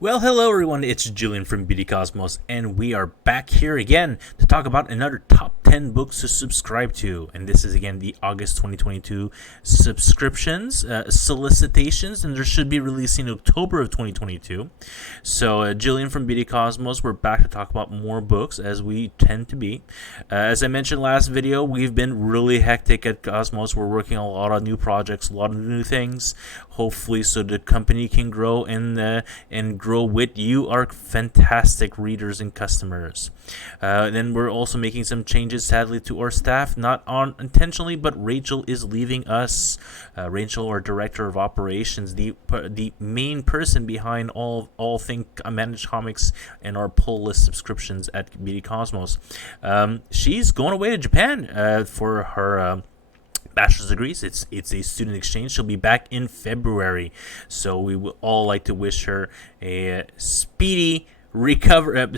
Well, hello everyone, it's Julian from Beauty Cosmos, and we are back here again to talk about another top 10 books to subscribe to. And this is again the August 2022 subscriptions, solicitations, and there should be releasing in October of 2022. So, Julian from Beauty Cosmos, we're back to talk about more books as we tend to be. As I mentioned last video, we've been really hectic at Cosmos. We're working on a lot of new projects, a lot of new things, hopefully so the company can grow and grow with you, our fantastic readers and customers. Then we're also making some changes, sadly, to our staff, not intentionally, but Rachel is leaving us. Rachel, our director of operations, the main person behind all things managed comics and our pull list subscriptions at Beauty Cosmos. She's going away to Japan for her bachelor's degrees. It's a student exchange. She'll be back in February, so we would all like to wish her a speedy return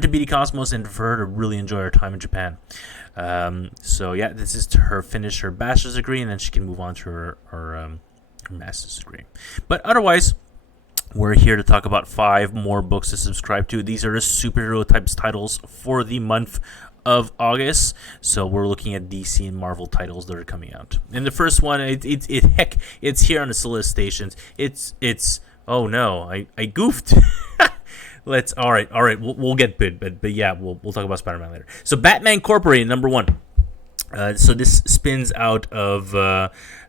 to Beauty Cosmos, and for her to really enjoy her time in Japan. So yeah, this is to her finish her bachelor's degree, and then she can move on to her master's degree. But otherwise, we're here to talk about 5 more books to subscribe to. These are the superhero types titles for the month of August. So we're looking at DC and Marvel titles that are coming out. And the first one, it's here on the solicitations. It's oh no, I goofed. All right, we'll get good, but yeah, we'll talk about Spider-Man later. So Batman Incorporated, number 1. So this spins out of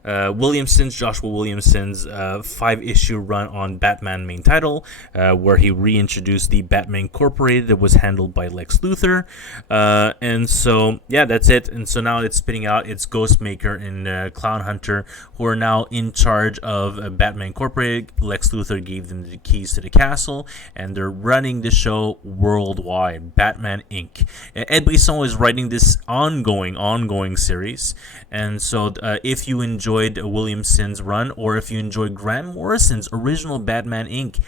Joshua Williamson's 5-issue run on Batman main title, where he reintroduced the Batman Incorporated that was handled by Lex Luthor. And so, yeah, that's it. And so now it's spinning out. It's Ghostmaker and Clown Hunter who are now in charge of Batman Incorporated. Lex Luthor gave them the keys to the castle, and they're running the show worldwide. Batman Inc. Ed Brisson is writing this ongoing series, and so if you enjoyed Williamson's run, or if you enjoyed Grant Morrison's original Batman Inc.,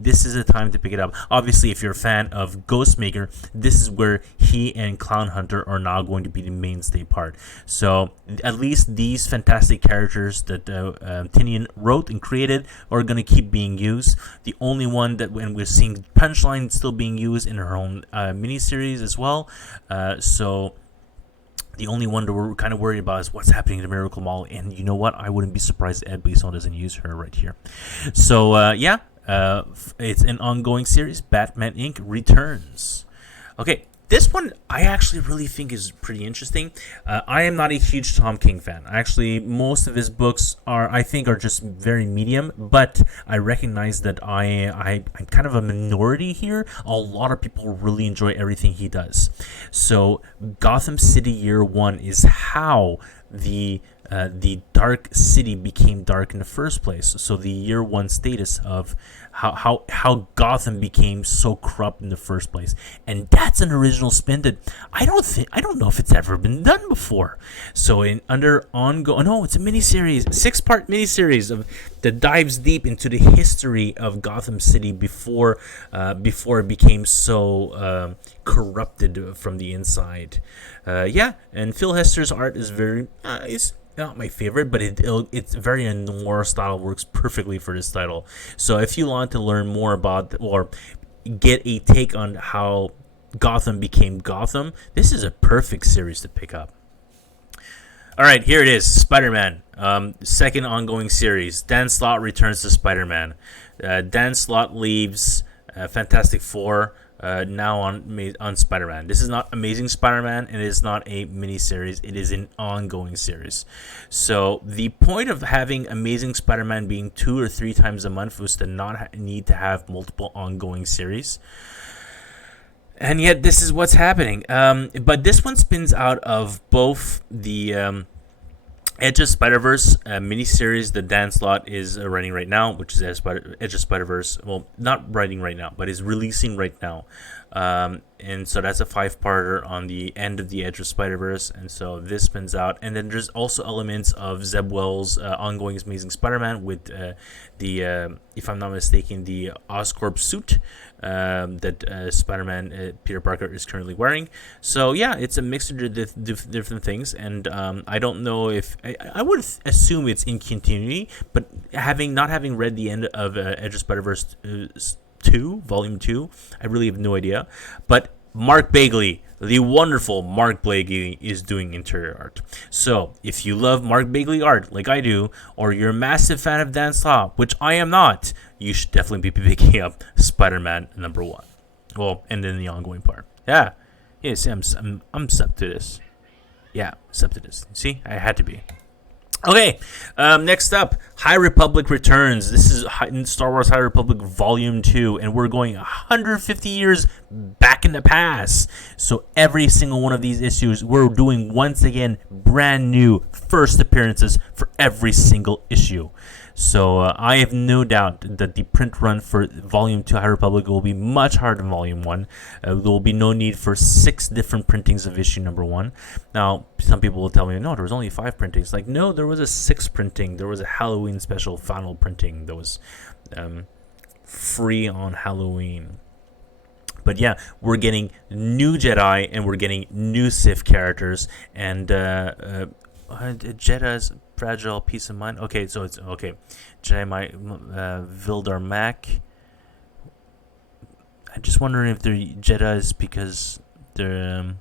this is a time to pick it up. Obviously, if you're a fan of Ghostmaker, this is where he and Clown Hunter are now going to be the mainstay part. So at least these fantastic characters that Tinian wrote and created are going to keep being used. The only one that when we're seeing Punchline still being used in her own miniseries as well. So the only one that we're kind of worried about is what's happening to Miracle Mall. And you know what? I wouldn't be surprised if Ed Brisson doesn't use her right here. So, it's an ongoing series. Batman Inc. returns. Okay, this one I actually really think is pretty interesting. I am not a huge Tom King fan. Actually, most of his books I think are just very medium, but I recognize that I'm kind of a minority here. A lot of people really enjoy everything he does. So Gotham City Year 1 is how the Dark City became dark in the first place. So the Year 1 status of how Gotham became so corrupt in the first place, and that's an original spin that I don't know if it's ever been done before. So it's a miniseries, 6-part miniseries that dives deep into the history of Gotham City before it became so corrupted from the inside. And Phil Hester's art is very is not my favorite, but it's very a noir style, works perfectly for this title. So if you want to learn more about or get a take on how Gotham became Gotham, this is a perfect series to pick up. All right, here it is, Spider-Man, second ongoing series. Dan Slott returns to Spider-Man. Dan Slott leaves Fantastic Four. Now on Spider-Man. This is not Amazing Spider-Man, and it is not a mini-series. It is an ongoing series. So the point of having Amazing Spider-Man being 2 or 3 times a month was to not need to have multiple ongoing series. And yet this is what's happening. But this one spins out of both the Edge of Spider-Verse miniseries that Dan Slott is writing right now, which is Edge of Spider-Verse. Well, not writing right now, but is releasing right now. And so that's a 5-parter on the end of the Edge of Spider-Verse. And so this spins out. And then there's also elements of Zeb Wells' ongoing Amazing Spider-Man with the if I'm not mistaken, the Oscorp suit that Spider-Man Peter Parker is currently wearing. So yeah, it's a mixture of different things, and I don't know if I would assume it's in continuity, but not having read the end of Edge of Spider-Verse 2, Volume 2, I really have no idea. But Mark Bagley, the wonderful Mark Bagley, is doing interior art. So if you love Mark Bagley art like I do, or you're a massive fan of Dan Slott, which I am not, you should definitely be picking up Spider-Man #1. Well, and then the ongoing part. Yeah. Yes, I'm sub to this. Yeah, sub to this. See, I had to be. Okay, next up, High Republic returns. This is Star Wars High Republic Volume 2, and we're going 150 years back in the past. So every single one of these issues, we're doing, once again, brand new first appearances for every single issue. So I have no doubt that the print run for Volume 2 High Republic will be much harder than Volume 1. There will be no need for 6 different printings of issue #1. Now, some people will tell me, no, there was only 5 printings. Like, no, there was a 6th printing. There was a Halloween special final printing that was free on Halloween. But yeah, we're getting new Jedi, and we're getting new Sith characters, and Jedi's fragile peace of mind. Okay, so it's okay. Jedi Vildar Mac. I'm just wondering if they're Jedi's because they're.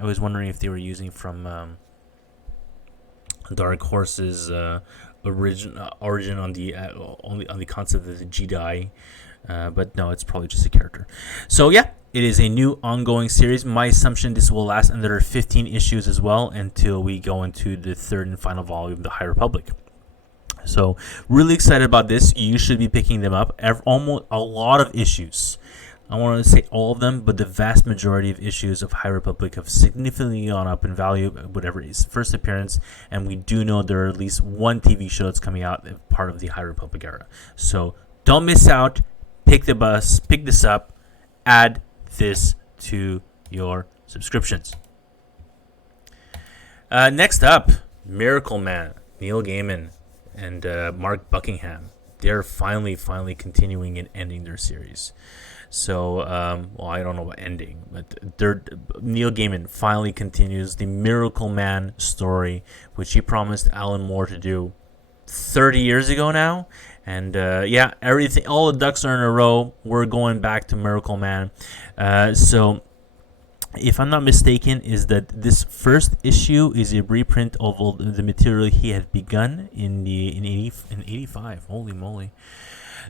I was wondering if they were using from Dark Horse's origin on the concept of the Jedi. But no, it's probably just a character. So yeah, it is a new ongoing series. My assumption this will last another 15 issues as well until we go into the third and final volume of the High Republic. So really excited about this. You should be picking them up. Almost a lot of issues. I want to say all of them, but the vast majority of issues of High Republic have significantly gone up in value, whatever is first appearance, and we do know there are at least one TV show that's coming out part of the High Republic era. So don't miss out. Pick this up, add this to your subscriptions. Next up, Miracleman, Neil Gaiman, and Mark Buckingham. They're finally continuing and ending their series. So, well, I don't know about ending, but Neil Gaiman finally continues the Miracleman story, which he promised Alan Moore to do 30 years ago now. And yeah, everything, all the ducks are in a row. We're going back to Miracleman. So, if I'm not mistaken, is that this first issue is a reprint of all the material he had begun in 85. Holy moly!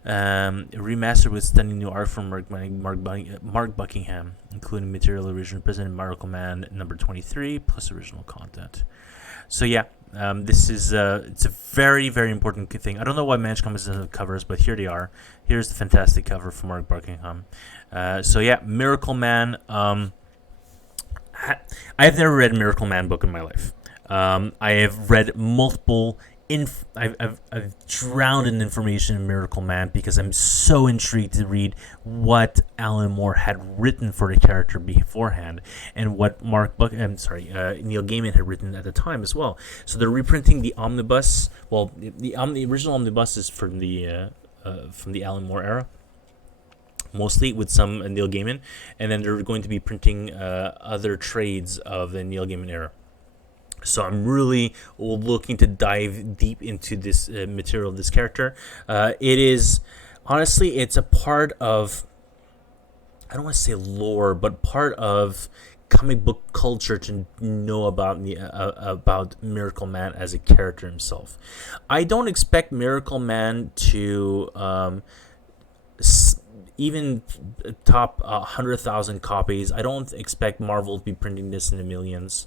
Remastered with stunning new art from Mark Buckingham, including material originally presented in Miracleman #23 plus original content. So yeah. This is it's a very, very important thing. I don't know why Manch Comics doesn't have covers, but here they are. Here's the fantastic cover from Mark Buckingham. So yeah, Miracleman. I've never read a Miracleman book in my life. I have read multiple. I've drowned in information in Miracleman because I'm so intrigued to read what Alan Moore had written for the character beforehand and what Neil Gaiman had written at the time as well. So they're reprinting the omnibus. Well, the original omnibus is from the Alan Moore era, mostly with some Neil Gaiman, and then they're going to be printing other trades of the Neil Gaiman era. So I'm really looking to dive deep into this material of this character. It is, honestly, it's a part of, I don't want to say lore, but part of comic book culture to know about Miracleman as a character himself. I don't expect Miracleman to even top 100,000 copies. I don't expect Marvel to be printing this in the millions.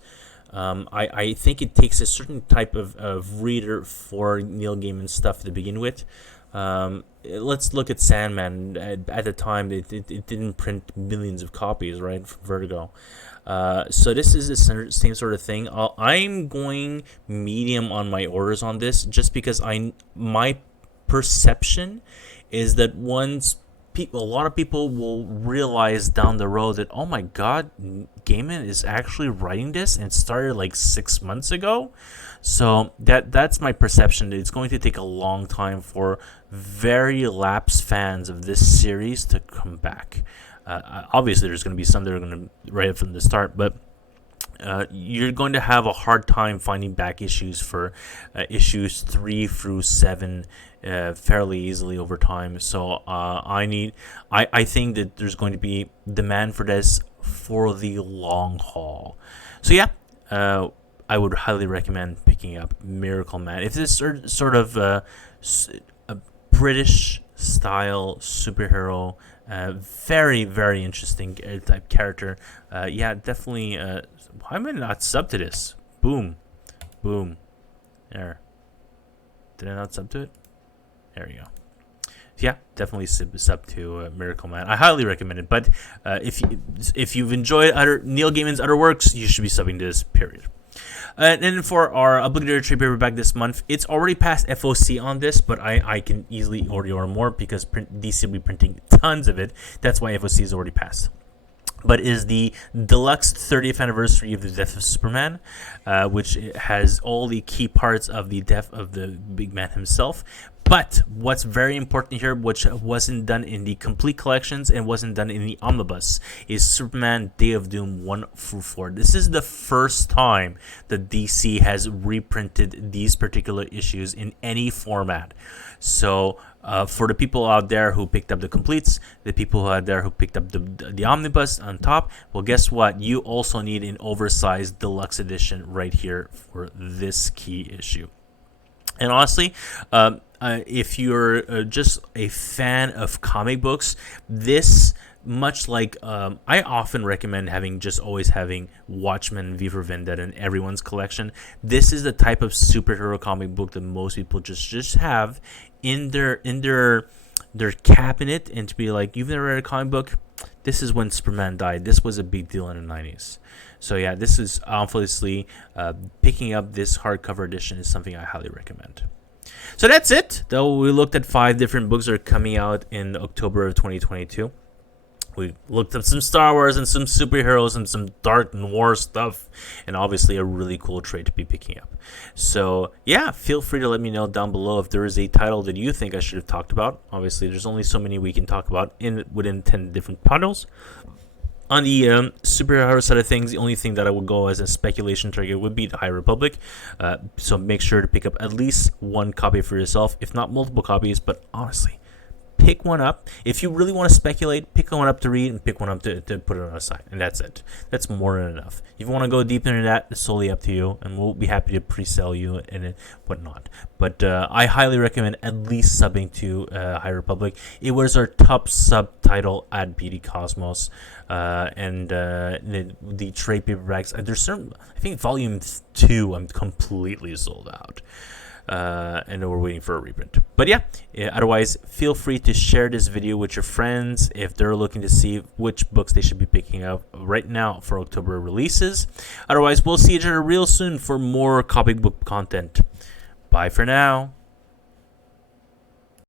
I think it takes a certain type of reader for Neil Gaiman stuff to begin with. Let's look at Sandman. At the time, it didn't print millions of copies, right, from Vertigo. So this is the same sort of thing. I'm going medium on my orders on this, just because my perception is that once a lot of people will realize down the road that, oh my god, Gaiman is actually writing this and started like 6 months ago. So that's my perception. It's going to take a long time for very lapsed fans of this series to come back. Obviously, there's going to be some that are going to write it from the start, but you're going to have a hard time finding back issues for issues 3 through 7 fairly easily over time. So I think that there's going to be demand for this for the long haul. So yeah, I would highly recommend picking up Miracleman. If this sort of a British style superhero, very, very interesting type character, yeah, definitely. Why am I not sub to this? Boom. Boom. There. Did I not sub to it? There you go. Yeah, definitely sub to Miracleman. I highly recommend it. But if you've enjoyed Neil Gaiman's other works, you should be subbing to this, period. And then for our obligatory trade paperback this month, it's already past FOC on this, but I can easily order more because DC will be printing tons of it. That's why FOC is already passed. But is the Deluxe 30th anniversary of the death of Superman, which has all the key parts of the death of the big man himself. But what's very important here, which wasn't done in the complete collections and wasn't done in the omnibus, is Superman Day of Doom 1 through 4. This is the first time that DC has reprinted these particular issues in any format. So for the people out there who picked up the completes, the people out there who picked up the omnibus on top, well, guess what? You also need an oversized deluxe edition right here for this key issue. And honestly, if you're just a fan of comic books, this, much like I often recommend always having Watchmen, V for Vendetta in everyone's collection. This is the type of superhero comic book that most people just have in their cabinet, and to be like, you've never read a comic book? This is when Superman died. This was a big deal in the 90s. So yeah, this is obviously picking up this hardcover edition is something I highly recommend. So that's it. Though we looked at 5 different books that are coming out in October of 2022. We looked at some Star Wars and some superheroes and some dark noir stuff, and obviously a really cool trade to be picking up. So yeah, feel free to let me know down below if there is a title that you think I should have talked about. Obviously, there's only so many we can talk about within 10 different titles. On the superhero side of things, the only thing that I would go as a speculation target would be the High Republic. So make sure to pick up at least one copy for yourself, if not multiple copies. But honestly, pick one up. If you really want to speculate, pick one up to read and pick one up to put it on the side. And that's it. That's more than enough. If you want to go deeper into that, it's solely up to you. And we'll be happy to pre-sell you and whatnot. But I highly recommend at least subbing to High Republic. It was our top subtitle at BD Cosmos. And the trade paperbacks. There's certain, I think volume 2, I'm completely sold out. And we're waiting for a reprint. But yeah, otherwise, feel free to share this video with your friends if they're looking to see which books they should be picking up right now for October releases. Otherwise, we'll see each other real soon for more comic book content. Bye for now.